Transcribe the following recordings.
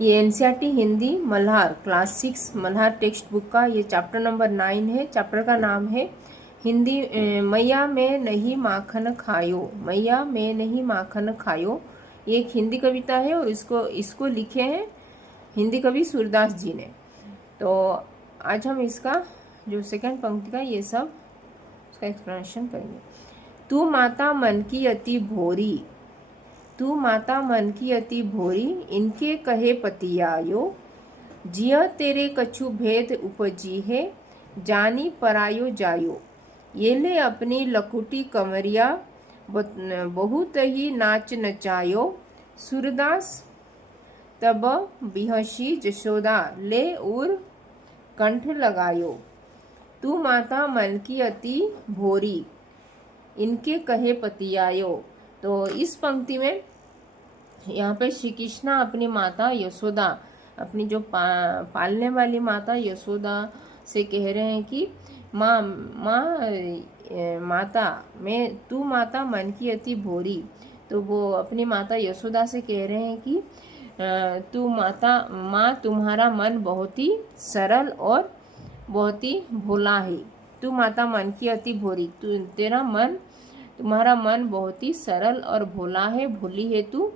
ये NCERT Hindi Malhar class 6 Malhar text book का ये चैप्टर नंबर 9 है। चैप्टर का नाम है हिंदी मैया में नहीं माखन खायो, मैया में नहीं माखन खायो। ये एक हिंदी कविता है और इसको लिखे हैं हिंदी कवि सूरदास जी ने। तो आज हम इसका जो सेकंड पंक्ति का ये सब उसका एक्सप्लेनेशन करेंगे। तू माता मन की अति भोरी, तू माता मन की अति भोरी, इनके कहे पतियायो। जिय तेरे कछु भेद उपजी है, जानी परायो जायो। ये ले अपनी लकुटी कमरिया, बहुत ही नाच नचायो। सूरदास तब बिहसी जशोदा, ले उर कंठ लगायो। तू माता मन की अति भोरी, इनके कहे पतियायो। तो इस पंक्ति में यहाँ पे श्री कृष्णा अपनी माता यशोदा, अपनी जो पालने वाली माता यशोदा से कह रहे हैं कि माँ माता मैं, तू माता मन की अति भोरी। तो वो अपनी माता यशोदा से कह रहे हैं कि तू माता माँ, तुम्हारा मन बहुत ही सरल और बहुत ही भोला है। तू माता मन की अति भोरी, तुम्हारा मन बहुत ही सरल और भोला है, भोली है तू,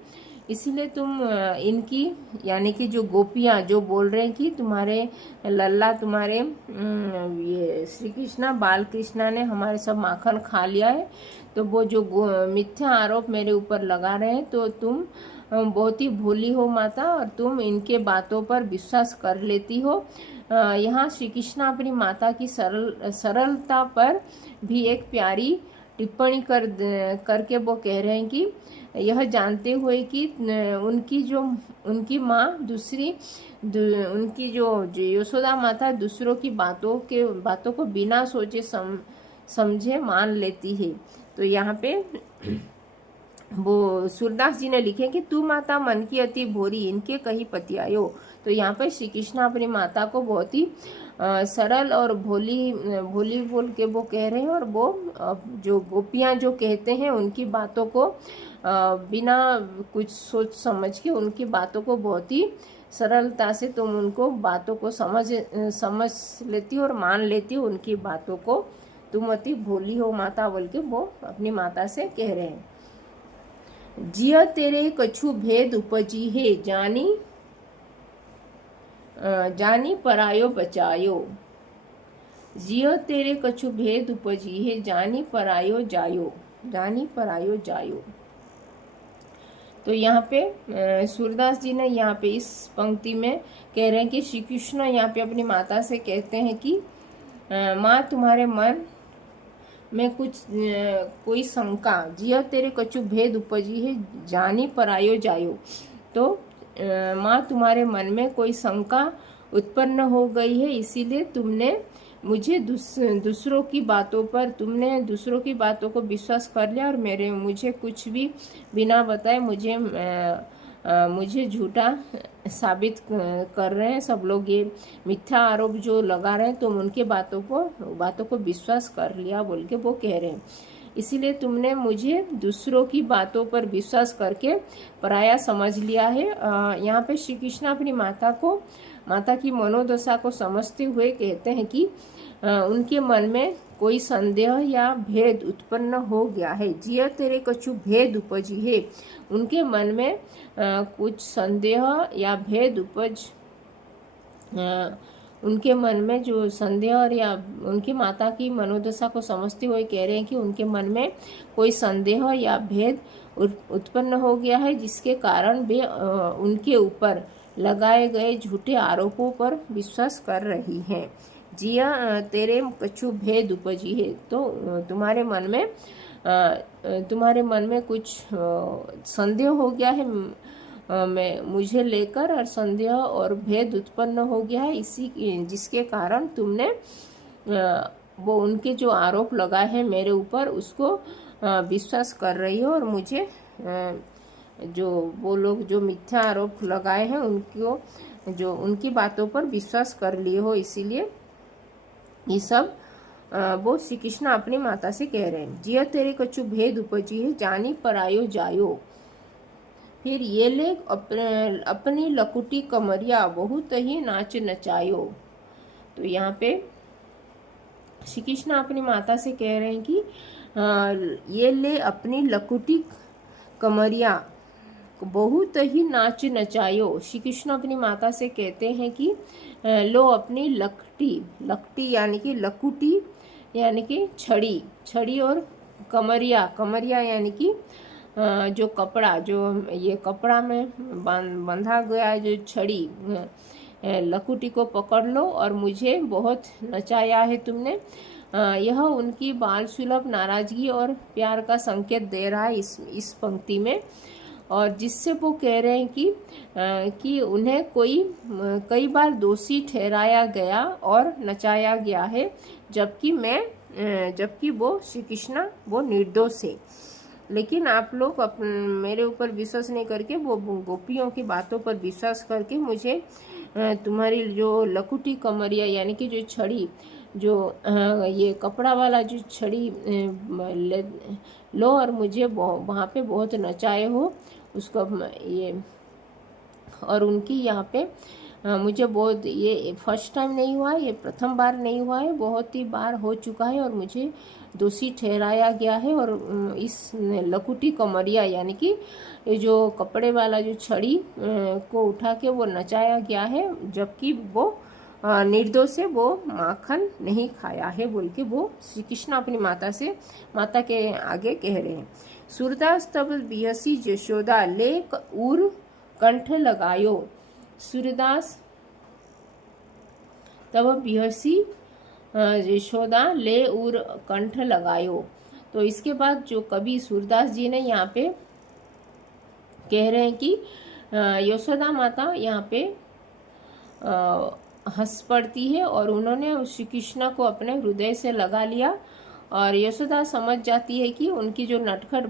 इसीलिए तुम इनकी यानी कि जो गोपियाँ जो बोल रहे हैं कि तुम्हारे लल्ला, तुम्हारे ये श्री कृष्णा बाल कृष्णा ने हमारे सब माखन खा लिया है, तो वो जो मिथ्या आरोप मेरे ऊपर लगा रहे हैं, तो तुम बहुत ही भोली हो माता और तुम इनके बातों पर विश्वास कर लेती हो। यहाँ श्री कृष्णा अपनी माता की सरलता पर भी एक प्यारी टिप्पणी करके वो कह रहे हैं कि यह जानते हुए कि उनकी माँ उनकी जो यशोदा माता दूसरों की बातों को बिना सोचे समझे मान लेती है। तो यहाँ पे वो सूरदास जी ने लिखे कि तू माता मन की अति भोरी, इनके कही पतियायो। तो यहाँ पे श्री कृष्णा अपनी माता को बहुत ही सरल और भोली भोली बोल के वो कह रहे हैं, और वो जो गोपियाँ जो कहते हैं उनकी बातों को बिना कुछ सोच समझ के उनकी बातों को बहुत ही सरलता से तुम उनको बातों को समझ लेती हो और मान लेती हो उनकी बातों को। तुम अति भोली हो माता बोल के वो अपनी माता से कह रहे हैं। जिय तेरे कछु भेद उपजी है, जानी परायो बचायो। जिय तेरे कछु भेद उपजी है, जानी परायो जायो, जानी परायो जायो। तो यहाँ पे सूरदास जी ने यहाँ पे इस पंक्ति में कह रहे हैं कि श्री कृष्ण यहाँ पे अपनी माता से कहते हैं कि माँ, तुम्हारे मन में कोई शंका, जिया तेरे कछु भेद उपजी है, जानी परायो जायो। तो माँ, तुम्हारे मन में कोई शंका उत्पन्न हो गई है, इसीलिए तुमने मुझे दूसरों की बातों को विश्वास कर लिया और मुझे कुछ भी बिना बताए मुझे झूठा साबित कर रहे हैं सब लोग। ये मिथ्या आरोप जो लगा रहे हैं, तुम उनके बातों को विश्वास कर लिया बोल के वो कह रहे हैं। इसीलिए तुमने मुझे दूसरों की बातों पर विश्वास करके पराया समझ लिया है। यहाँ पे श्री कृष्ण अपनी माता की मनोदशा को समझते हुए कहते हैं कि उनके मन में कोई संदेह या भेद उत्पन्न हो गया है। जिय तेरे कछु भेद उपजी है, उनके मन में कुछ संदेह या भेद उनके मन में जो संदेह और या उनकी माता की मनोदशा को समझते हुए कह रहे हैं कि उनके मन में कोई संदेह या भेद उत्पन्न हो गया है, जिसके कारण वे उनके ऊपर लगाए गए झूठे आरोपों पर विश्वास कर रही हैं। जिया तेरे कछु भेद उपजी है, तो तुम्हारे मन में कुछ संदेह हो गया है मुझे लेकर, और संदेह और भेद उत्पन्न हो गया है, जिसके कारण तुमने वो उनके जो आरोप लगाए हैं मेरे ऊपर उसको विश्वास कर रही हो, और मुझे जो वो लोग जो मिथ्या आरोप लगाए हैं उनकी बातों पर विश्वास कर लिए हो। इसीलिए ये सब वो श्री कृष्ण अपनी माता से कह रहे हैं। जिय तेरे कछु भेद उपजी है, जानी परायो जायो। फिर ये ले अपनी लकुटी कमरिया बहुत ही नाच नचायो। तो यहाँ पे श्री कृष्ण अपनी माता से कह रहे हैं कि ये ले अपनी लकुटी कमरिया बहुत ही नाच नचायो। श्री कृष्ण अपनी माता से कहते हैं कि लो अपनी लकटी यानी कि लकुटी यानी कि छड़ी और कमरिया यानी कि जो कपड़ा, जो ये कपड़ा में बंधा गया जो छड़ी, लकुटी को पकड़ लो और मुझे बहुत नचाया है तुमने। यह उनकी बाल सुलभ नाराजगी और प्यार का संकेत दे रहा है इस पंक्ति में, और जिससे वो कह रहे हैं कि उन्हें कई बार दोषी ठहराया गया और नचाया गया है, जबकि वो श्री कृष्णा वो निर्दोष है। लेकिन आप लोग मेरे ऊपर विश्वास नहीं करके वो गोपियों की बातों पर विश्वास करके मुझे तुम्हारी जो लकुटी कमरिया यानी कि जो छड़ी, जो ये कपड़ा वाला जो छड़ी लो और मुझे वहाँ पे बहुत नचाए हो उसको ये। और उनकी यहाँ पे मुझे बहुत, ये फर्स्ट टाइम नहीं हुआ है, ये प्रथम बार नहीं हुआ है, बहुत ही बार हो चुका है और मुझे दोषी ठहराया गया है। और इस लकुटी कमरिया यानी कि ये जो कपड़े वाला जो छड़ी को उठा के वो नचाया गया है, जबकि वो निर्दोष है, वो माखन नहीं खाया है बोल के वो श्री कृष्ण अपनी माता के आगे कह रहे हैं। सूरदास तब बिहसी यशोदा ले उर कंठ लगायो। सूरदास तब बिहसी यशोदा ले उर कंठ लगायो। तो इसके बाद जो कवि सूरदास जी ने यहाँ पे कह रहे हैं कि यशोदा माता यहाँ पे हंस पड़ती है और उन्होंने श्री कृष्ण को अपने हृदय से लगा लिया, और यशोदा समझ जाती है कि उनके नटखट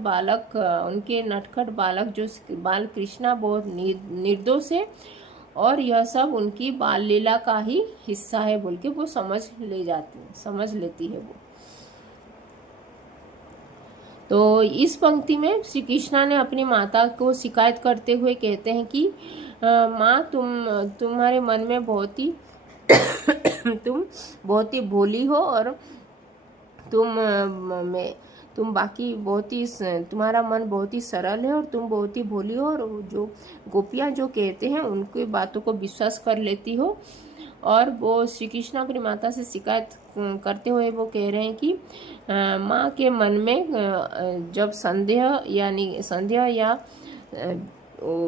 बालक जो बाल कृष्णा बहुत निर्दोष है और यह सब उनकी बाल लीला का ही हिस्सा है बोल के वो समझ लेती है वो। तो इस पंक्ति में श्री कृष्णा ने अपनी माता को शिकायत करते हुए कहते हैं कि माँ तुम्हारे मन में तुम बहुत ही भोली हो और तुम बाकी तुम्हारा मन बहुत ही सरल है और तुम बहुत ही भोली हो, और जो गोपियाँ जो कहते हैं उनकी बातों को विश्वास कर लेती हो। और वो श्री कृष्ण अपनी माता से शिकायत करते हुए वो कह रहे हैं कि माँ के मन में जब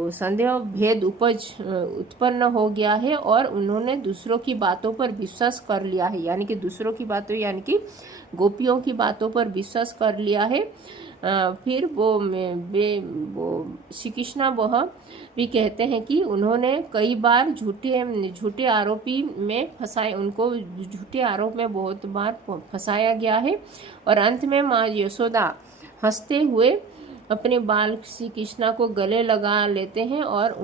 संदेह भेद उत्पन्न हो गया है और उन्होंने दूसरों की बातों पर विश्वास कर लिया है, यानी कि दूसरों की बातों यानी कि गोपियों की बातों पर विश्वास कर लिया है, फिर वो श्री कृष्णा वह भी कहते हैं कि उन्होंने कई बार झूठे आरोपी में फंसाए, उनको झूठे आरोप में बहुत बार फंसाया गया है। और अंत में माँ यशोदा हंसते हुए अपने बाल श्री कृष्णा को गले लगा लेते हैं और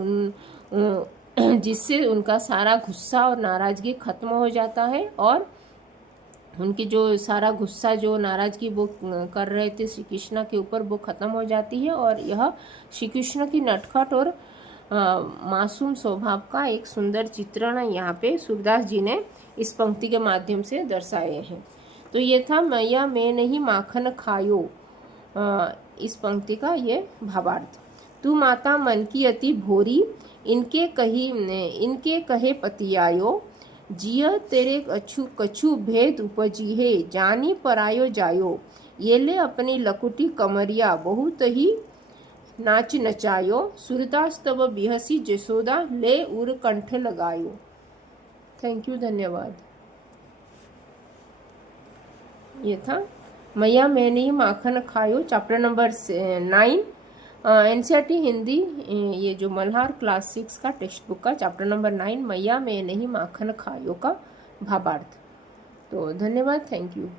जिससे उनका सारा गुस्सा और नाराजगी खत्म हो जाता है, और उनकी जो सारा गुस्सा जो नाराजगी वो कर रहे थे श्री कृष्ण के ऊपर वो खत्म हो जाती है। और यह श्री कृष्ण की नटखट और मासूम स्वभाव का एक सुंदर चित्रण यहाँ पे सूरदास जी ने इस पंक्ति के माध्यम से दर्शाए हैं। तो ये था मैया मैं नहीं माखन खायो, इस पंक्ति का ये भावार्थ। तू माता मन की अति भोरी, इनके कहे पतियायो, जिया तेरे कछु भेद उपजी है, जानी परायो जायो, ये ले अपनी लकुटी कमरिया बहुत ही नाच नचायो, सूरदास तब बिहसी यशोदा ले उर कंठ लगायो। थैंक यू, धन्यवाद। ये था मैया मैंने माखन खायो, चैप्टर नंबर 9, एनसीईआरटी हिंदी, ये जो मल्हार क्लास 6 का टेक्स्ट बुक का चैप्टर नंबर 9 मैया मैं नहीं माखन खायो का भावार्थ। तो धन्यवाद, थैंक यू।